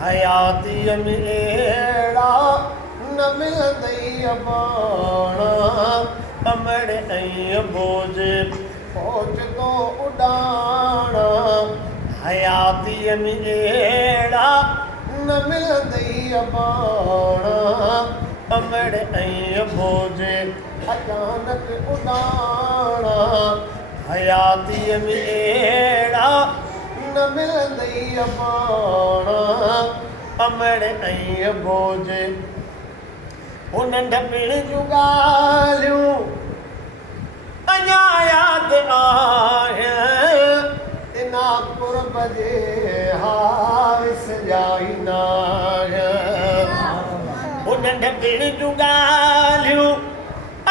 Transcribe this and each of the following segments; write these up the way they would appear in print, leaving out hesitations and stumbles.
हयातीअ में अहिड़ा न मिलंदई अबाणा अमड़ ऐं बोझ पहुच तो उॾाणा हयातीअ में अहिड़ा न मिलंदई अबाणा अमड़ ऐं बोझ अचानक उॾाणा हयातीअ में अहिड़ा न मिलंदई अबाणा अमड़ ऐं बोझ ओ नंढपिण जूं ॻाल्हियूं अञा यादि आहिनि इना कुर्ब जे हारिस जाई नाहिनि ओ नंढपिण जूं ॻाल्हियूं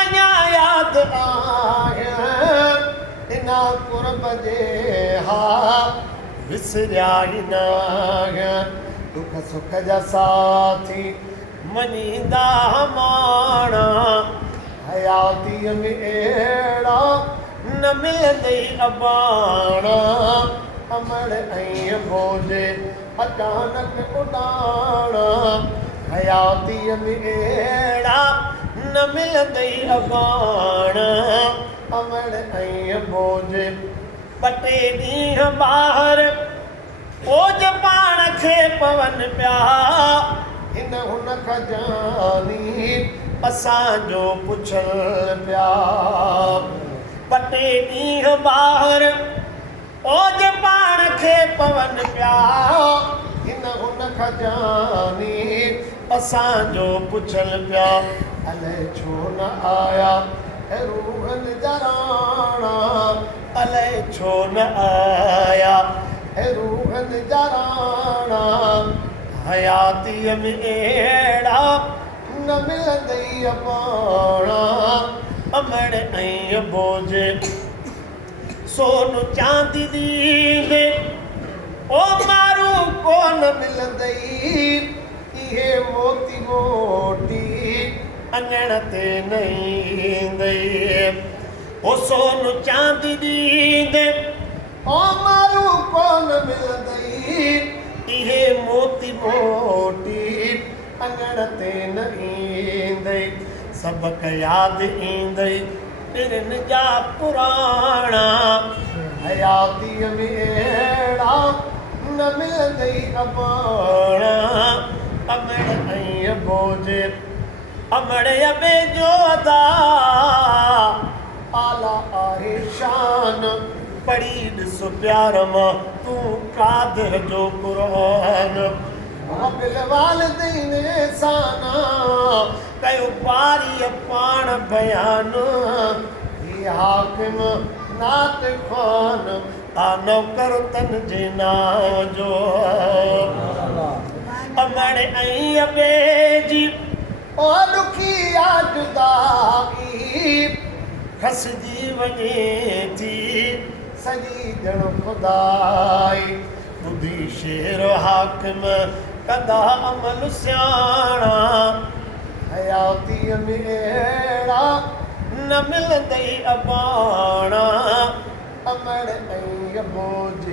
अञा यादि आहिनि इना कुर्ब जे विसरियाई नाहिनि दुख सुख जा साथी मञींदा माणा हयातीअ में अहिड़ा न मिलंदई अबाणा अमड़ ऐं बोझ अचानक उॾाणा हयातीअ में अहिड़ा न मिलंदई अबाणा अमड़ ऐं बोझ ॿ टे ॾींहं ॿाहिरि ओज पाण खे पवनि पिया हिन हुन खजानी असांजो पुछनि पिया ॿ टे ॾींहं ॿाहिरि ओज पाण खे पवनि पिया हिन हुन खजानी असांजो पुछनि पिया अलाए छो न आया रूहनि जा राणा अलाए छो न आया रूहनि जा राणा हयातीअ में अहिड़ा न मिलंदई अबाणा अमड़ ऐं बोझ सोन चांदी ॾींदे ओ मारू कोन मिलंदई इहे मोती मोटी अङण ते न ईंदई ओ सोन चांदी ॾींदे ओ मारू कोन मिलंदई इहे मोती मोटी अङण ते न ईंदई सबक यादि ईंदई पिरनि जा पुराणा हयातीअ में अहिड़ा न मिलंदई अबाणा अमड़ ऐं बोझ अमड़ अबे जो अदा आला आहे शान पढ़ी ॾिस प्यार मां तूं कादर जो क़ुरान बिल वालिदैन साना कयो पारीअ पाण बयान ही हाकिम नात ख़ान आ नौकर तन जे नाम जो अमड़ ऐं अबे जी ओ ॾुखी आ जुदाई खसजी वञे थी सॼी ॼण खुदाई ॿुधी शेर हाकिम कंदा अमल सियाणा हयातीअ में अहिड़ा न मिलंदई अबाणा अमड़ ऐं बोझ